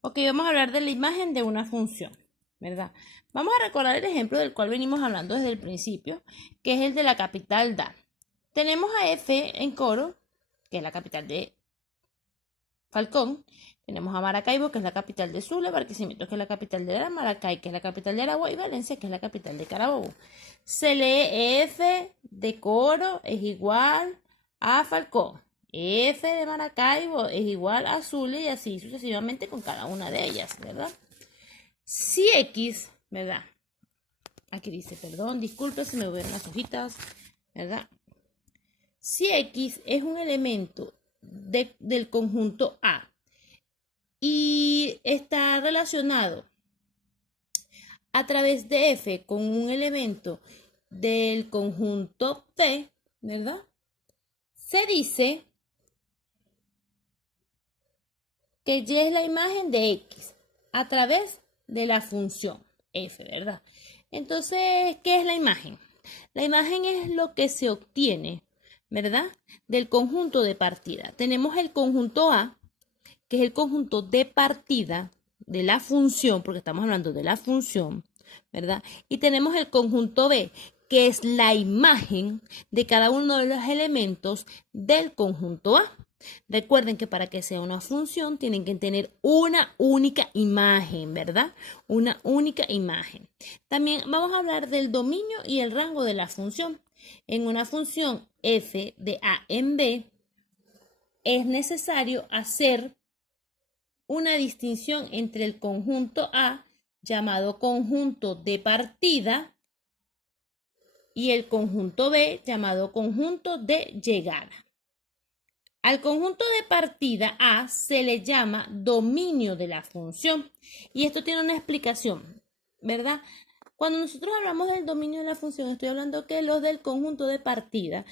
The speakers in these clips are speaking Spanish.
Ok, vamos a hablar de la imagen de una función, ¿verdad? Vamos a recordar el ejemplo del cual venimos hablando desde el principio, que es el de la capital DA. Tenemos a F en Coro, que es la capital de Falcón. Tenemos a Maracaibo, que es la capital de Zulia, Barquisimeto, que es la capital de Maracay, que es la capital de Aragua, y Valencia, que es la capital de Carabobo. Se lee F de Coro es igual a Falcón. F de Maracaibo es igual a Zulia y así sucesivamente con cada una de ellas, ¿verdad? Si X, ¿verdad? Aquí dice, perdón, disculpe, se me ven las hojitas, ¿verdad? Si X es un elemento del conjunto A y está relacionado a través de F con un elemento del conjunto P, ¿verdad? Se dice que Y es la imagen de X a través de la función F, ¿verdad? Entonces, ¿qué es la imagen? La imagen es lo que se obtiene, ¿verdad? Del conjunto de partida. Tenemos el conjunto A, que es el conjunto de partida de la función, porque estamos hablando de la función, ¿verdad? Y tenemos el conjunto B, que es la imagen de cada uno de los elementos del conjunto A. Recuerden que para que sea una función tienen que tener una única imagen, ¿verdad? Una única imagen. También vamos a hablar del dominio y el rango de la función. En una función f de a en b es necesario hacer una distinción entre el conjunto A, llamado conjunto de partida, y el conjunto B, llamado conjunto de llegada. Al conjunto de partida A se le llama dominio de la función. Y esto tiene una explicación, ¿verdad? Cuando nosotros hablamos del dominio de la función, estoy hablando que los del conjunto de partida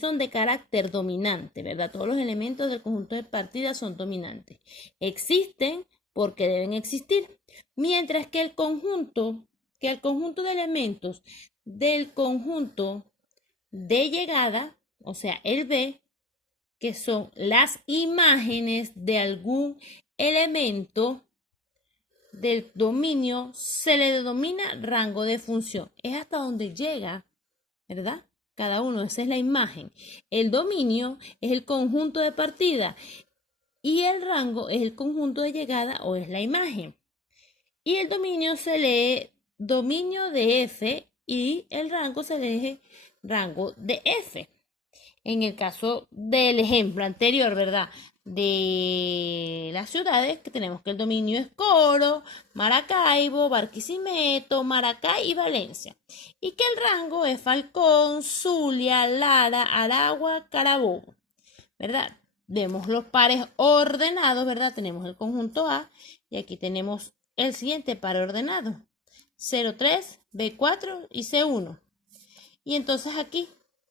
son de carácter dominante, ¿verdad? Todos los elementos del conjunto de partida son dominantes. Existen porque deben existir. Mientras que el conjunto de elementos del conjunto de llegada, o sea, el B, que son las imágenes de algún elemento del dominio, se le denomina rango de función. Es hasta donde llega, ¿verdad? Cada uno, esa es la imagen. El dominio es el conjunto de partida y el rango es el conjunto de llegada o es la imagen. Y el dominio se lee dominio de F y el rango se lee rango de F. En el caso del ejemplo anterior, ¿verdad? De las ciudades, que tenemos que el dominio es Coro, Maracaibo, Barquisimeto, Maracay y Valencia. Y que el rango es Falcón, Zulia, Lara, Aragua, Carabobo, ¿verdad? Vemos los pares ordenados, ¿verdad? Tenemos el conjunto A y aquí tenemos el siguiente par ordenado. 0, 3, B4 y C1. Y entonces aquí,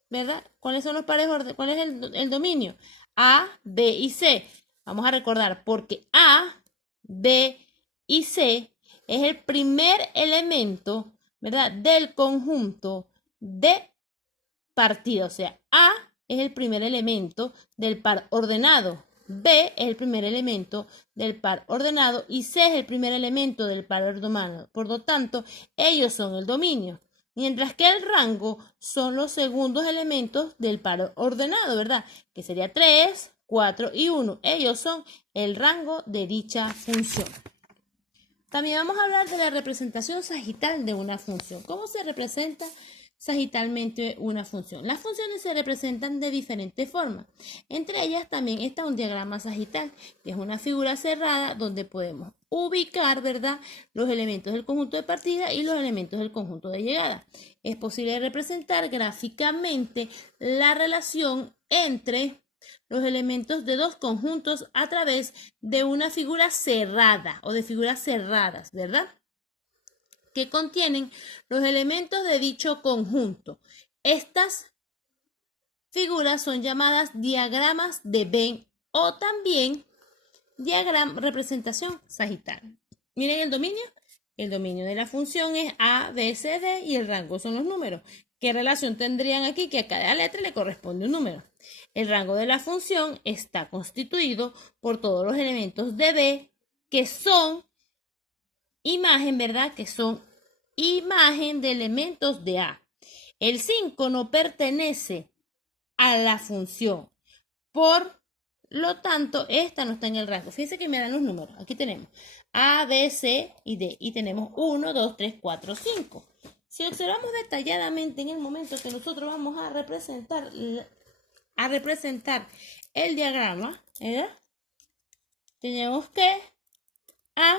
¿verdad? ¿Cuáles son los pares ordenados? ¿Cuál es el dominio? A, B y C. Vamos a recordar, porque A, B y C es el primer elemento, ¿verdad? Del conjunto de partida. O sea, A es el primer elemento del par ordenado. B es el primer elemento del par ordenado y C es el primer elemento del par ordenado. Por lo tanto, ellos son el dominio. Mientras que el rango son los segundos elementos del par ordenado, ¿verdad? Que sería 3, 4 y 1. Ellos son el rango de dicha función. También vamos a hablar de la representación sagital de una función. ¿Cómo se representa sagitalmente una función? Las funciones se representan de diferentes formas. Entre ellas también está un diagrama sagital, que es una figura cerrada donde podemos ubicar, ¿verdad?, los elementos del conjunto de partida y los elementos del conjunto de llegada. Es posible representar gráficamente la relación entre los elementos de dos conjuntos a través de una figura cerrada o de figuras cerradas, ¿verdad?, que contienen los elementos de dicho conjunto. Estas figuras son llamadas diagramas de Venn o también representación sagital. Miren el dominio. El dominio de la función es A, B, C, D y el rango son los números. ¿Qué relación tendrían aquí? Que a cada letra le corresponde un número. El rango de la función está constituido por todos los elementos de B que son imagen, ¿verdad? Que son imagen de elementos de A. El 5 no pertenece a la función. Por lo tanto, esta no está en el rango. Fíjense que me dan los números. Aquí tenemos A, B, C y D. Y tenemos 1, 2, 3, 4, 5. Si observamos detalladamente en el momento que nosotros vamos a representar el diagrama, ¿verdad? Tenemos que A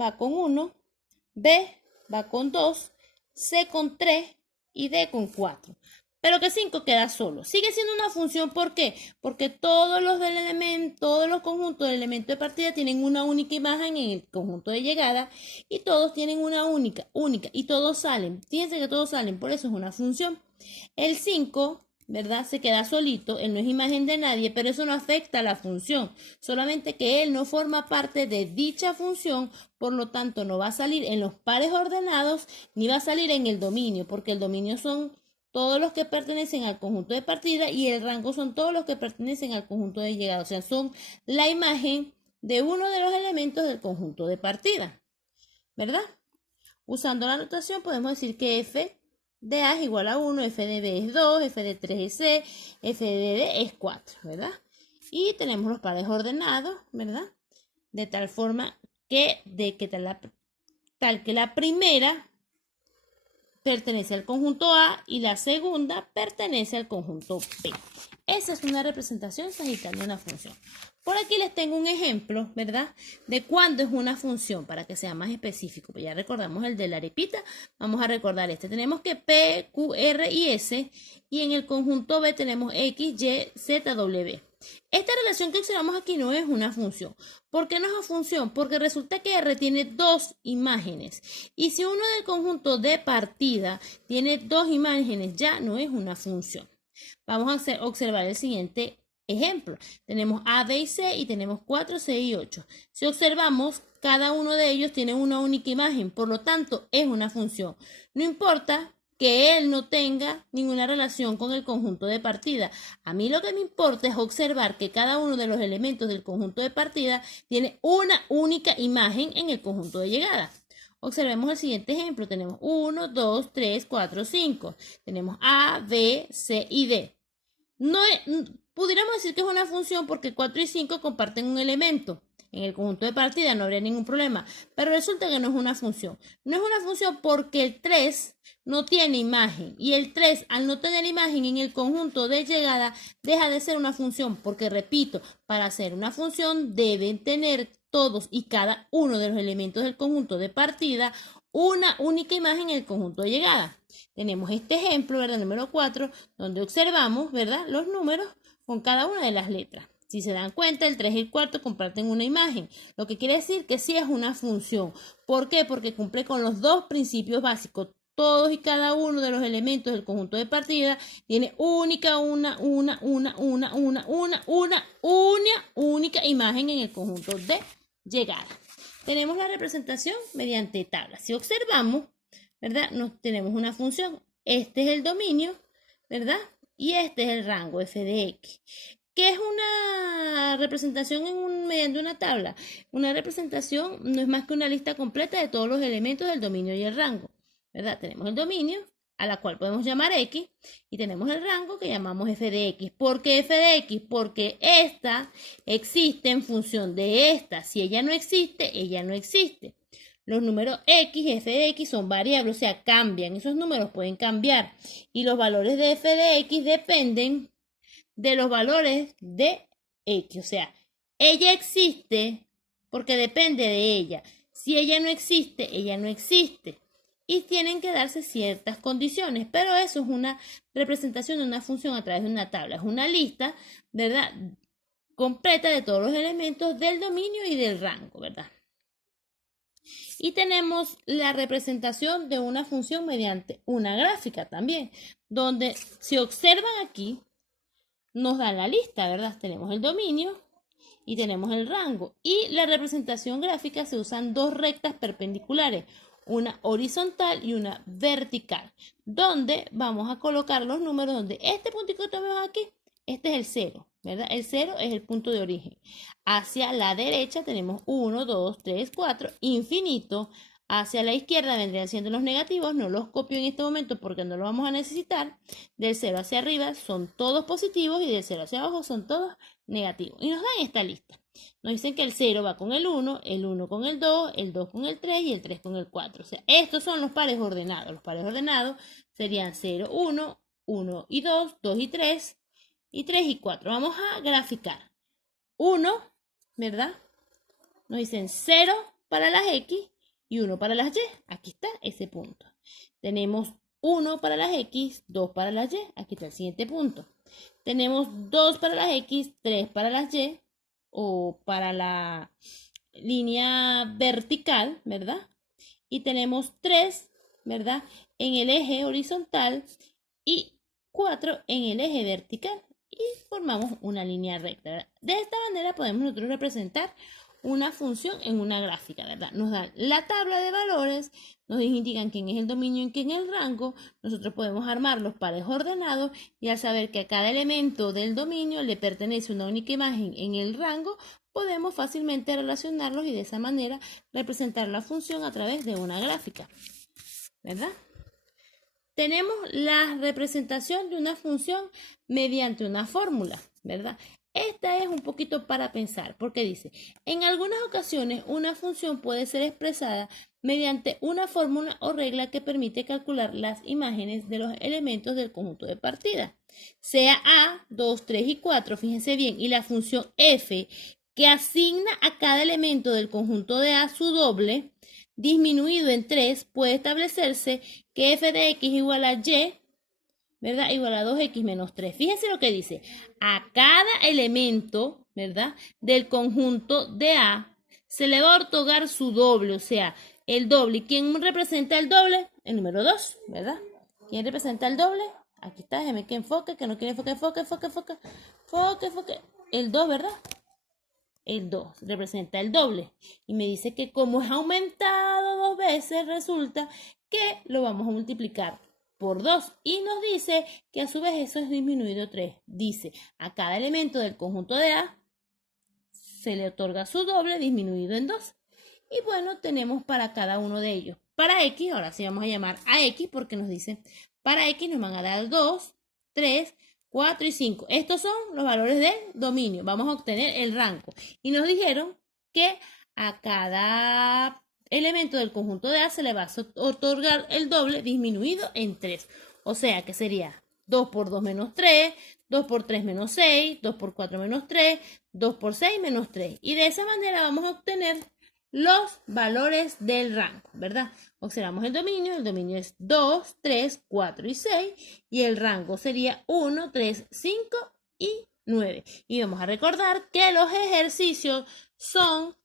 va con 1, B va con 2, C con 3 y D con 4. Pero que 5 queda solo. Sigue siendo una función, ¿por qué? Porque todos los conjuntos del elemento de partida tienen una única imagen en el conjunto de llegada y todos tienen una única, y todos salen. Fíjense que todos salen, por eso es una función. El 5, ¿verdad? Se queda solito, él no es imagen de nadie, pero eso no afecta a la función. Solamente que él no forma parte de dicha función, por lo tanto no va a salir en los pares ordenados ni va a salir en el dominio, porque el dominio son todos los que pertenecen al conjunto de partida y el rango son todos los que pertenecen al conjunto de llegada. O sea, son la imagen de uno de los elementos del conjunto de partida, ¿verdad? Usando la notación podemos decir que f de A es igual a 1, f de B es 2, f de 3 es C, f de D es 4, ¿verdad? Y tenemos los pares ordenados, ¿verdad? De tal forma que, tal que la primera pertenece al conjunto A y la segunda pertenece al conjunto B. Esa es una representación sagital de una función. Por aquí les tengo un ejemplo, ¿verdad? De cuándo es una función, para que sea más específico. Pues ya recordamos el de la arepita, vamos a recordar este. Tenemos que P, Q, R y S, y en el conjunto B tenemos X, Y, Z, W. Esta relación que observamos aquí no es una función. ¿Por qué no es una función? Porque resulta que R tiene dos imágenes. Y si uno del conjunto de partida tiene dos imágenes, ya no es una función. Vamos a observar el siguiente ejemplo. Tenemos A, B y C y tenemos 4, 6 y 8. Si observamos, cada uno de ellos tiene una única imagen. Por lo tanto, es una función. No importa que él no tenga ninguna relación con el conjunto de partida. A mí lo que me importa es observar que cada uno de los elementos del conjunto de partida tiene una única imagen en el conjunto de llegada. Observemos el siguiente ejemplo. Tenemos 1, 2, 3, 4, 5. Tenemos A, B, C y D. Pudiéramos decir que es una función porque 4 y 5 comparten un elemento. En el conjunto de partida no habría ningún problema, pero resulta que no es una función. No es una función porque el 3 no tiene imagen y el 3 al no tener imagen en el conjunto de llegada deja de ser una función porque, repito, para ser una función deben tener todos y cada uno de los elementos del conjunto de partida una única imagen en el conjunto de llegada. Tenemos este ejemplo, ¿verdad? Número 4, donde observamos, ¿verdad? Los números con cada una de las letras. Si se dan cuenta, el 3 y el 4 comparten una imagen, lo que quiere decir que sí es una función. ¿Por qué? Porque cumple con los dos principios básicos. Todos y cada uno de los elementos del conjunto de partida tiene única imagen en el conjunto de llegada. Tenemos la representación mediante tablas. Si observamos, ¿verdad? Tenemos una función. Este es el dominio, ¿verdad? Y este es el rango f de x. ¿Qué es una representación mediante una tabla? Una representación no es más que una lista completa de todos los elementos del dominio y el rango, ¿verdad? Tenemos el dominio, a la cual podemos llamar x, y tenemos el rango que llamamos f de x. ¿Por qué f de x? Porque esta existe en función de esta. Si ella no existe, ella no existe. Los números x y f de x son variables, o sea, cambian. Esos números pueden cambiar. Y los valores de f de x dependen de los valores de x. O sea, ella existe porque depende de ella. Si ella no existe, ella no existe. Y tienen que darse ciertas condiciones. Pero eso es una representación de una función a través de una tabla. Es una lista, ¿verdad?, completa de todos los elementos del dominio y del rango, ¿verdad? Y tenemos la representación de una función mediante una gráfica también, donde si observan aquí, nos dan la lista, ¿verdad? Tenemos el dominio y tenemos el rango. Y la representación gráfica se usan dos rectas perpendiculares, una horizontal y una vertical, donde vamos a colocar los números donde este puntito que tenemos aquí, este es el 0. ¿verdad? El 0 es el punto de origen. Hacia la derecha tenemos 1, 2, 3, 4, infinito. Hacia la izquierda vendrían siendo los negativos, no los copio en este momento porque no los vamos a necesitar. Del 0 hacia arriba son todos positivos y del 0 hacia abajo son todos negativos. Y nos dan esta lista. Nos dicen que el 0 va con el 1 con el 2 con el 3 y el 3 con el 4. O sea, estos son los pares ordenados. Los pares ordenados serían 0, 1, 1 y 2, 2 y 3, y 3 y 4. Vamos a graficar. 1, ¿verdad? Nos dicen 0 para las X y 1 para las Y. Aquí está ese punto. Tenemos 1 para las X, 2 para las Y. Aquí está el siguiente punto. Tenemos 2 para las X, 3 para las Y, o para la línea vertical, ¿verdad? Y tenemos 3, ¿verdad? En el eje horizontal y 4 en el eje vertical. Y formamos una línea recta, ¿verdad? De esta manera podemos nosotros representar una función en una gráfica, ¿verdad? Nos dan la tabla de valores, nos indican quién es el dominio y quién es el rango. Nosotros podemos armar los pares ordenados y al saber que a cada elemento del dominio le pertenece una única imagen en el rango, podemos fácilmente relacionarlos y de esa manera representar la función a través de una gráfica, ¿verdad? Tenemos la representación de una función mediante una fórmula, ¿verdad? Esta es un poquito para pensar, porque dice, en algunas ocasiones una función puede ser expresada mediante una fórmula o regla que permite calcular las imágenes de los elementos del conjunto de partida. Sea A, 2, 3 y 4, fíjense bien, y la función f que asigna a cada elemento del conjunto de A su doble, disminuido en 3, puede establecerse que f de x igual a y, ¿verdad? Igual a 2x menos 3. Fíjense lo que dice. A cada elemento, ¿verdad? Del conjunto de A se le va a otorgar su doble, o sea, el doble. ¿Y quién representa el doble? El número 2, ¿verdad? ¿Quién representa el doble? Aquí está, déjeme que enfoque, que no quiere enfoque. El 2, ¿verdad? El 2 representa el doble. Y me dice que como es aumentado 2 veces, resulta que lo vamos a multiplicar por 2. Y nos dice que a su vez eso es disminuido 3. Dice, a cada elemento del conjunto de A se le otorga su doble disminuido en 2. Y bueno, tenemos para cada uno de ellos. Para X, ahora sí vamos a llamar a X porque nos dice, para X nos van a dar 2, 3, 4 y 5. Estos son los valores de dominio. Vamos a obtener el rango. Y nos dijeron que a cada elemento del conjunto de A se le va a otorgar el doble disminuido en 3. O sea que sería 2 por 2 menos 3, 2 por 3 menos 6, 2 por 4 menos 3, 2 por 6 menos 3. Y de esa manera vamos a obtener los valores del rango, ¿verdad? Observamos el dominio es 2, 3, 4 y 6, y el rango sería 1, 3, 5 y 9. Y vamos a recordar que los ejercicios son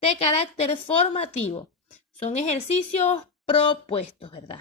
de carácter formativo, son ejercicios propuestos, ¿verdad?